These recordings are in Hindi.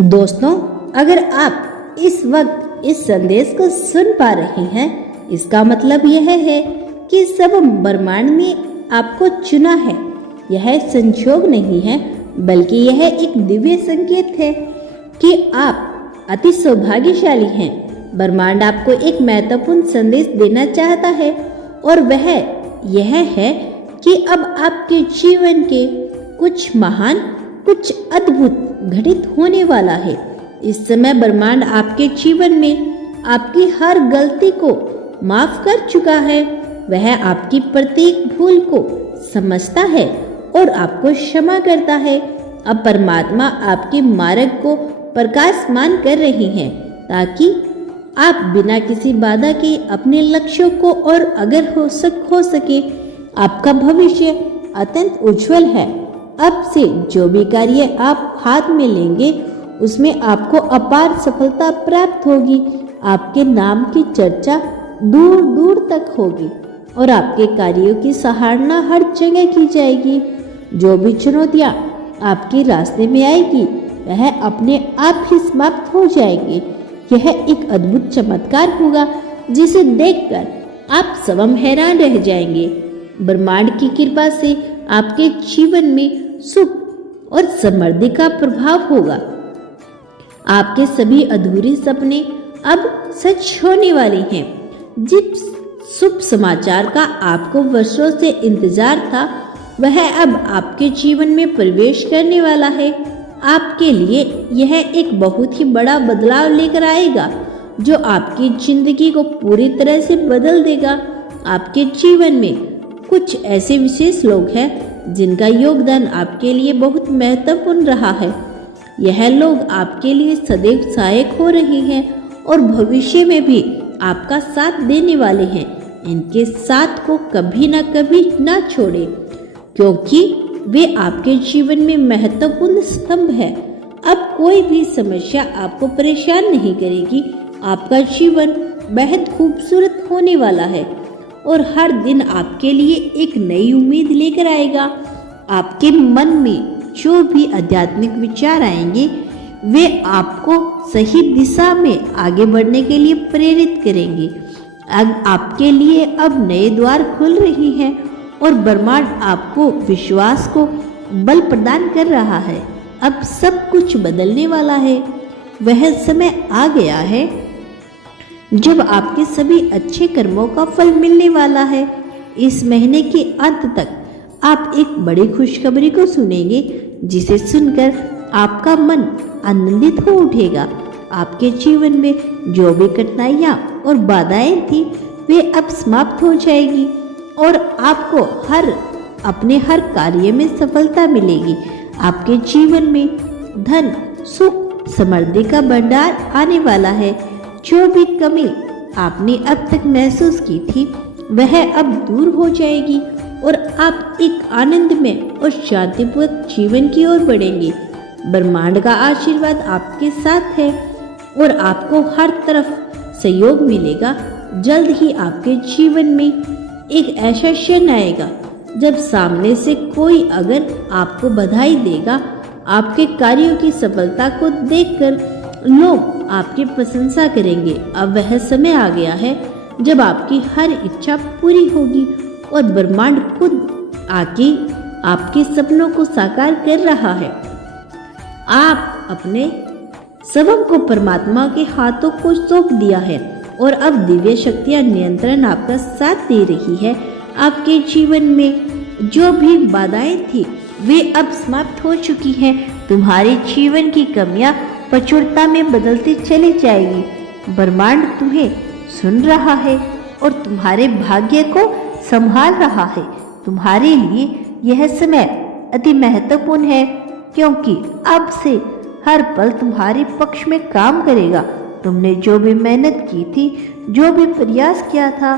दोस्तों, अगर आप इस वक्त इस संदेश को सुन पा रहे हैं, इसका मतलब यह है कि सब ब्रह्मांड ने आपको चुना है। यह संयोग नहीं है, बल्कि यह एक दिव्य संकेत है कि आप अति सौभाग्यशाली हैं। ब्रह्मांड आपको एक महत्वपूर्ण संदेश देना चाहता है, और वह यह है कि अब आपके जीवन के कुछ महान, कुछ अद्भुत घटित होने वाला है। इस समय ब्रह्मांड आपके जीवन में आपकी हर गलती को माफ कर चुका है। वह आपकी प्रत्येक भूल को समझता है और आपको क्षमा करता है। अब परमात्मा आपके मार्ग को प्रकाशमान कर रहे हैं, ताकि आप बिना किसी बाधा के अपने लक्ष्यों को, और अगर हो सके आपका भविष्य अत्यंत उज्जवल है। अब से जो भी कार्य आप हाथ में लेंगे, उसमें आपको अपार सफलता प्राप्त होगी। आपके नाम की चर्चा दूर दूर तक होगी और आपके कार्यों की सराहना हर जगह की जाएगी। जो भी चुनौतियां आपके रास्ते में आएगी, वह अपने आप ही समाप्त हो जाएगी। यह एक अद्भुत चमत्कार होगा जिसे देखकर आप स्वयं हैरान रह जाएंगे। ब्रह्मांड की कृपा से आपके जीवन में सुख और समृद्धि का प्रभाव होगा। आपके सभी अधूरे सपने अब सच होने वाले हैं। जिस शुभ समाचार का आपको वर्षों से इंतजार था, वह अब आपके जीवन में प्रवेश करने वाला है। आपके लिए यह एक बहुत ही बड़ा बदलाव लेकर आएगा, जो आपकी जिंदगी को पूरी तरह से बदल देगा। आपके जीवन में कुछ ऐसे विशेष लोग हैं जिनका योगदान आपके लिए बहुत महत्वपूर्ण रहा है। यह लोग आपके लिए सदैव सहायक हो रहे हैं और भविष्य में भी आपका साथ देने वाले हैं। इनके साथ को कभी ना कभी ना छोड़ें, क्योंकि वे आपके जीवन में महत्वपूर्ण स्तंभ है। अब कोई भी समस्या आपको परेशान नहीं करेगी। आपका जीवन बेहद खूबसूरत होने वाला है और हर दिन आपके लिए एक नई उम्मीद लेकर आएगा। आपके मन में जो भी आध्यात्मिक विचार आएंगे, वे आपको सही दिशा में आगे बढ़ने के लिए प्रेरित करेंगे। आपके लिए अब नए द्वार खुल रही हैं और ब्रह्मांड आपको विश्वास को बल प्रदान कर रहा है। अब सब कुछ बदलने वाला है। वह समय आ गया है जब आपके सभी अच्छे कर्मों का फल मिलने वाला है। इस महीने के अंत तक आप एक बड़ी खुशखबरी को सुनेंगे, जिसे सुनकर आपका मन आनंदित हो उठेगा। आपके जीवन में जो भी कठिनाइयाँ और बाधाएं थी, वे अब समाप्त हो जाएगी और आपको अपने हर कार्य में सफलता मिलेगी। आपके जीवन में धन, सुख, समृद्धि का भंडार आने वाला है। जो भी कमी आपने अब तक महसूस की थी, वह अब दूर हो जाएगी और आप एक आनंदमय और शांतिपूर्ण जीवन की ओर बढ़ेंगे। ब्रह्मांड का आशीर्वाद आपके साथ है और आपको हर तरफ सहयोग मिलेगा। जल्द ही आपके जीवन में एक ऐसा क्षण आएगा जब सामने से कोई अगर आपको बधाई देगा। आपके कार्यों की सफलता को देखकर लोग आपकी प्रशंसा करेंगे। अब वह समय आ गया है जब आपकी हर इच्छा पूरी होगी और ब्रह्मांड खुद आके आपके सपनों को साकार कर रहा है। आप अपने सबब को परमात्मा के हाथों को सौंप दिया है और अब दिव्य शक्तियां नियंत्रण आपका साथ दे रही है। आपके जीवन में जो भी बाधाएं थी, वे अब समाप्त हो चुकी हैं। तुम्हारे जीवन की कमियां प्रचुरता में बदलती चली जाएगी। ब्रह्मांड तुम्हें सुन रहा है और तुम्हारे भाग्य को संभाल रहा है। तुम्हारे लिए यह समय अति महत्वपूर्ण है, क्योंकि अब से हर पल तुम्हारे पक्ष में काम करेगा। तुमने जो भी मेहनत की थी, जो भी प्रयास किया था,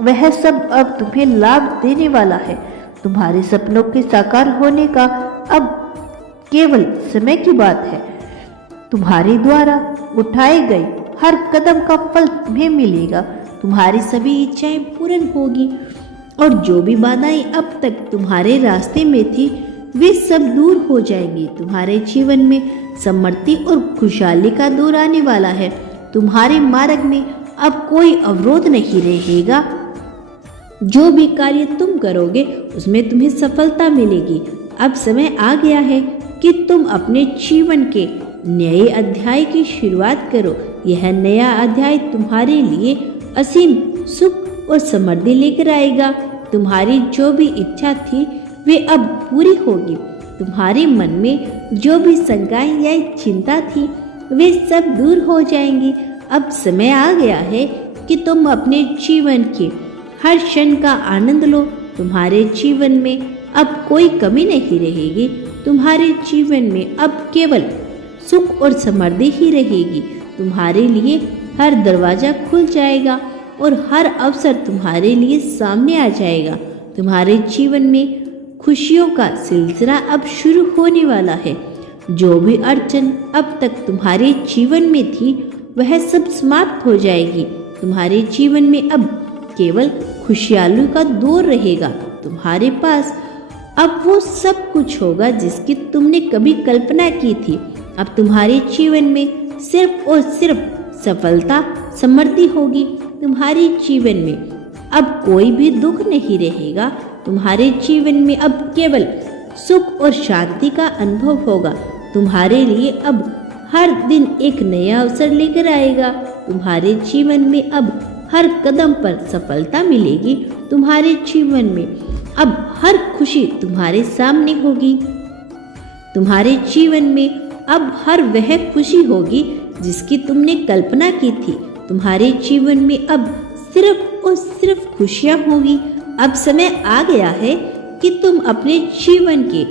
वह सब अब तुम्हें लाभ देने वाला है। तुम्हारे सपनों के साकार होने का अब केवल समय की बात है। तुम्हारे द्वारा उठाए गए हर कदम का फल तुम्हें मिलेगा। तुम्हारी सभी इच्छाएं पूर्ण होगी और जो भी बाधाएं अब तक तुम्हारे रास्ते में थी, वे सब दूर हो जाएंगे। तुम्हारे जीवन में समृद्धि और खुशहाली का दौर आने वाला है। तुम्हारे मार्ग में अब कोई अवरोध नहीं रहेगा। जो भी कार्य तुम करोगे उसमें तुम्हें सफलता मिलेगी। अब समय आ गया है कि तुम अपने जीवन के नए अध्याय की शुरुआत करो। यह नया अध्याय तुम्हारे लिए असीम सुख और समृद्धि लेकर आएगा। तुम्हारी जो भी इच्छा थी वे अब पूरी होगी। तुम्हारे मन में जो भी शंकाएं या चिंता थी वे सब दूर हो जाएंगी। अब समय आ गया है कि तुम अपने जीवन के हर क्षण का आनंद लो। तुम्हारे जीवन में अब कोई कमी नहीं रहेगी। तुम्हारे जीवन में अब केवल सुख और समृद्धि ही रहेगी। तुम्हारे लिए हर दरवाजा खुल जाएगा और हर अवसर तुम्हारे लिए सामने आ जाएगा। तुम्हारे जीवन में खुशियों का सिलसिला अब शुरू होने वाला है। जो भी अड़चन अब तक तुम्हारे जीवन में थी वह सब समाप्त हो जाएगी। तुम्हारे जीवन में अब केवल खुशहाली का दौर रहेगा। तुम्हारे पास अब वो सब कुछ होगा जिसकी तुमने कभी कल्पना की थी। अब तुम्हारे जीवन में सिर्फ और सिर्फ सफलता समृद्धि होगी। तुम्हारे जीवन में अब कोई भी दुख नहीं रहेगा। तुम्हारे जीवन में अब केवल सुख और शांति का अनुभव होगा। तुम्हारे लिए अब हर दिन एक नया अवसर लेकर आएगा। तुम्हारे जीवन में अब हर कदम पर सफलता मिलेगी। तुम्हारे जीवन में अब हर खुशी तुम्हारे सामने होगी। तुम्हारे जीवन में अब हर वह खुशी होगी जिसकी तुमने कल्पना की थी। तुम्हारे जीवन में अब सिर्फ और सिर्फ खुशियां होगी। अब समय आ गया है कि तुम अपने जीवन के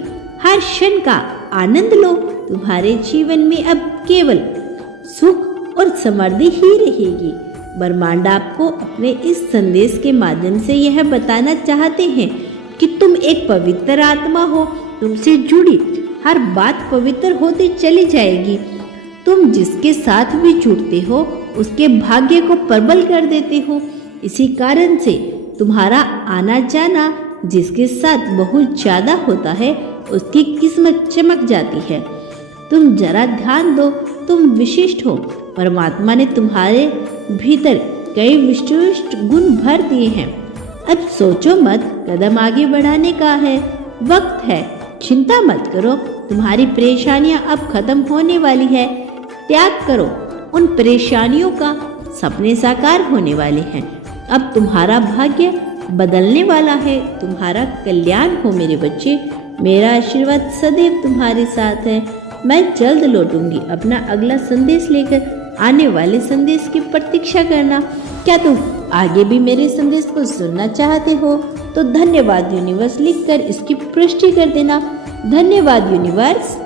हर क्षण का आनंद लो। तुम्हारे जीवन में अब केवल सुख और समृद्धि ही रहेगी। ब्रह्मांड आपको अपने इस संदेश के माध्यम से यह बताना चाहते हैं कि तुम एक पवित्र आत्मा हो। तुमसे जुड़ी हर बात पवित्र होती चली जाएगी। तुम जिसके साथ भी जुड़ते हो उसके भाग्य को प्रबल कर देते हो। इसी कारण से तुम्हारा आना जाना जिसके साथ बहुत ज्यादा होता है उसकी किस्मत चमक जाती है। तुम जरा ध्यान दो, तुम विशिष्ट हो। परमात्मा ने तुम्हारे भीतर कई विशिष्ट गुण भर दिए हैं। अब सोचो मत, कदम आगे बढ़ाने का है, वक्त है। चिंता मत करो, तुम्हारी परेशानियां अब खत्म होने वाली है। त्याग करो उन परेशानियों का, सपने साकार होने वाले हैं। अब तुम्हारा भाग्य बदलने वाला है। तुम्हारा कल्याण हो मेरे बच्चे। मेरा आशीर्वाद सदैव तुम्हारे साथ है। मैं जल्द लौटूंगी अपना अगला संदेश लेकर। आने वाले संदेश की प्रतीक्षा करना। क्या तुम आगे भी मेरे संदेश को सुनना चाहते हो तो धन्यवाद यूनिवर्स लिखकर इसकी पुष्टि कर देना। धन्यवाद यूनिवर्स।